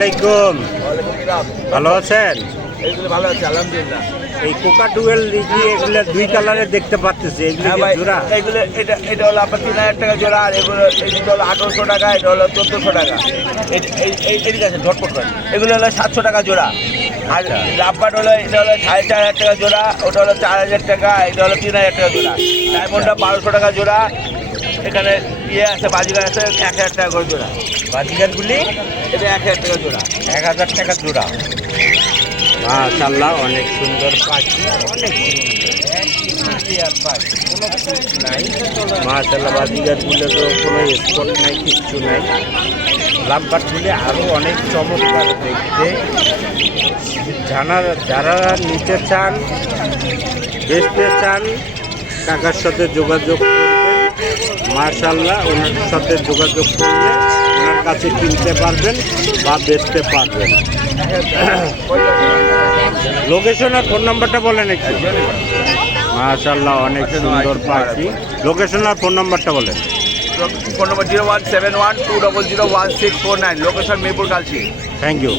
আলাইকুম, ভালো আছেন? এইগুলো ভালো আছে আলহামদুলিল্লাহ। এই কোকাটুয়েল এগুলো দুই কালারের দেখতে পাচ্ছি, এগুলো হ্যাঁ কি ভাই, জোড়া? এইগুলো এটা হলো আপনার 3000 টাকা জোড়া, আর এগুলো এইটা হলো 1800 টাকা, এটা হলো 1400 টাকা। এদিকে আছে ঝটপট করে। এগুলো হলো 700 টাকা জোড়া। আর আচ্ছা। লাভবাট হলো এটা হলো 4500 টাকা জোড়া, ওটা হলো 4000 টাকা, এটা হলো 3000 টাকা জোড়া। ডায়মন্ডটা 1200 টাকা জোড়া। এখানে ইয়ে আছে, বাজিগার আছে 1000 টাকা করে জোড়া। বাজিগারগুলি এটা 1000 টাকা জোড়া। 1000 টাকা জোড়া। মাশাআল্লাহ, অনেক সুন্দর পাখি, অনেক সুন্দর, একদম ক্লিয়ার পাখি, কোনো ফুট নাই। মাশাআল্লাহ, বাজিগারগুলো তো কোনো স্পট নাই, কিচ্ছু নাই। লাভবাটগুলি আরও অনেক চমৎকার দেখতে। যারা নিতে চান, বেচতে চান, কাকার সাথে যোগাযোগ করবেন। মাশাআল্লাহ, ওনার সাথে যোগাযোগ করলে ওনার কাছে কিনতে পারবেন বা বেচতে পারবেন। লোকেশন আর ফোন নাম্বারটা বলেন একটু। মাশাআল্লাহ, অনেক সুন্দর পাখি। লোকেশন আর ফোন নাম্বারটা বলেন। Phone number 0171200164 location Mirpur Kalshi. Thank you.